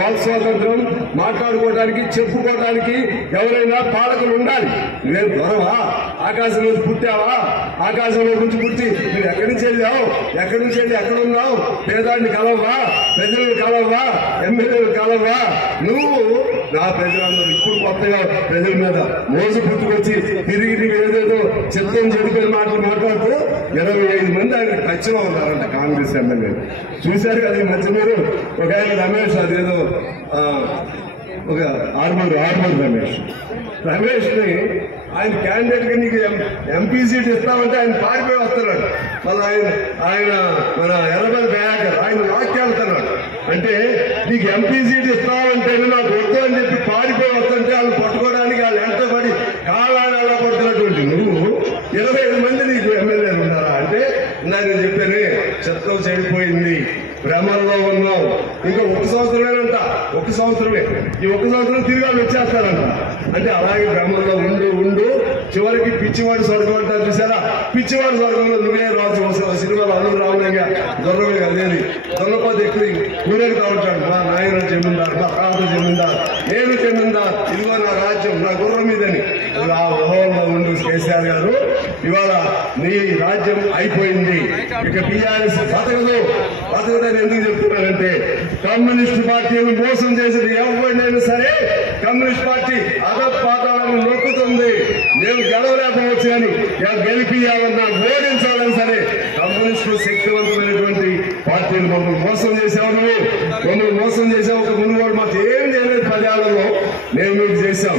Walk స్వాతంత్రం, మాట్లాడుకోవడానికి, చెప్పుకోవడానికి ఎవరైనా పాలకులు ఉండాలి. నువ్వేం దొరవా? ఆకాశంలో పుట్టావా? ఆకాశంలో నుంచి పుట్టి నువ్వు ఎక్కడి నుంచి వెళ్ళావు? ఎక్కడి నుంచి వెళ్ళి ఎక్కడున్నావు? పేదాన్ని కలవా? ప్రజలను కలవా? ఎమ్మెల్యేలు కలవా? నువ్వు నా ప్రజలందరూ ఇప్పుడు కొత్తగా ప్రజల మీద మోసు పుట్టుకొచ్చి తిరిగి ఏదేదో చిత్తం చెడిపోయిన మాటలు మాట్లాడుతూ 25 మంది ఆయన టచ్లో ఉన్నారంట కాంగ్రెస్ ఎమ్మెల్యే. చూశారు కదా ఈ మధ్య మీరు. ఒక ఆయన రమేష్, అదేదో ఒక ఆర్మూర్ రమేష్ ని ఆయన క్యాండిడేట్ గా నీకు ఎంపీ సీట్ ఇస్తామంటే ఆయన పారిపోయి వస్తున్నాడు. మళ్ళీ ఆయన మన ఎర్రబెల్లి దయాకర్ ఆయన లాక్కెళ్తున్నాడు. అంటే నీకు ఎంపీ సీట్ ఇస్తామంటే నాకు వద్దు అని చెప్పి పారిపోయి వస్తుంటే వాళ్ళు పట్టుకోవడానికి వాళ్ళు ఎంత పడి కాలాన్ని ఎలా పడుతున్నటువంటి నువ్వు 25 మంది నీకు ఎమ్మెల్యేలు ఉన్నారా అంటే నేను చెప్పాను చెత్తం చెడిపోయింది, భ్రమల్లో ఉన్నాం. ఇంకా 1 సంవత్సరమేనంట, 1 సంవత్సరమే. ఈ 1 సంవత్సరం తిరిగి వచ్చేస్తారంట. అంటే అలాగే భ్రమల్లో ఉండు చివరికి పిచ్చివాడి స్వర్గం అంటారు చూసారా? పిచ్చివాడి స్వర్గంలో నువ్వే రాజు. సినిమాలో అల్లు రావులంగా దొరవే అదేది దొరపోతే ఎక్కువ ఊరేగుతా ఉంటాడు. మా నాయన జమీందార్, మా తాత జమీందార్, నేను జమీందార్, ఇదిగో నా రాజ్యం, నా గుర్రం మీదని ఆ హోంలో ఉండు కేసీఆర్ గారు. ఇవాళ నీ రాజ్యం అయిపోయింది. ఇక టీఆర్ఎస్ బతకదని ఎందుకు చెప్తున్నానంటే కమ్యూనిస్ట్ పార్టీని మోసం చేసేది ఎవరినైనా సరే కమ్యూనిస్ట్ పార్టీ అధపాతాలను నొక్కుతుంది. నేను గెలవలేకపోవచ్చు కానీ గెలిపియాలన్నా ఓడించాలని సరే కమ్యూనిస్టులు శక్తివంతమైనటువంటి పార్టీలు మమ్మల్ని మోసం చేసావు. నువ్వు మమ్మల్ని మోసం చేసావు. ఒక ముందు వాడు మాకు ఏం చేయలేదు 10 ఏళ్లలో. మేము మీకు చేశాం.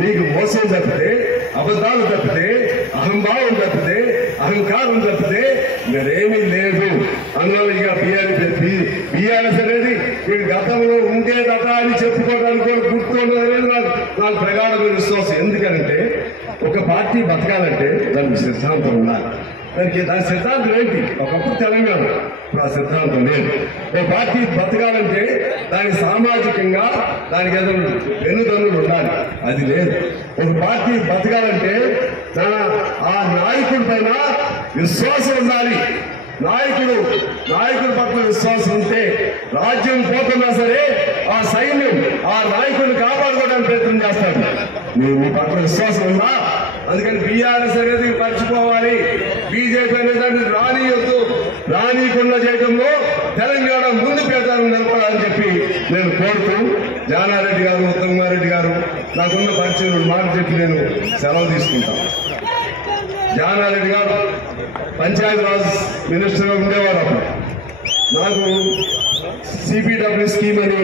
నీకు మోసం తప్పితే, అబద్ధాలు తప్పితే, అహంభావం తప్పితే, అహంకారం తప్పితే మరేమీ లేదు. అందువల్ల ఇక బీఆర్ఎస్ అనేది వీడు గతంలో ఉండేదట అని చెప్పుకోవడానికి కూడా గుర్తుండదనేది నాకు ప్రగాఢమైన విశ్వాసం. ఎందుకంటే ఒక పార్టీ బతకాలంటే దానికి సిద్ధాంతం ఉండాలి. దాని సిద్ధాంతం ఏంటి? ఒకప్పుడు తెలంగాణ, ఇప్పుడు ఆ సిద్ధాంతం లేదు. ఒక పార్టీ బతకాలంటే దానికి సామాజికంగా దానికి ఏదైనా వెన్నుదన్నులు ఉండాలి, అది లేదు. ఒక పార్టీ బతకాలంటే ఆ నాయకుడి పైన విశ్వాసం ఉండాలి. నాయకుడి పట్ల విశ్వాసం ఉంటే రాజ్యం పోతున్నా సరే ఆ సైన్యం ఆ నాయకుడిని కాపాడుకోవడానికి ప్రయత్నం చేస్తాడు. మీ పట్ల విశ్వాసం ఉందా? అందుకని బీఆర్ఎస్ అనేది మర్చిపోవాలి. బీజేపీ అనేది రానియొద్దు. రానియకుండా చేయడంలో తెలంగాణ ముందు పేదాలను నిలబడాలని చెప్పి నేను కోరుతూ జానారెడ్డి గారు, ఉత్తమ్ కుమార్ రెడ్డి గారు నాకున్న పరిచయం మాట చెప్పి నేను సెలవు తీసుకుంటాను. జానారెడ్డి గారు పంచాయతీరాజ్ మినిస్టర్గా ఉండేవారు. అప్పుడు నాకు సిపిడబ్ల్యూ స్కీమ్ అని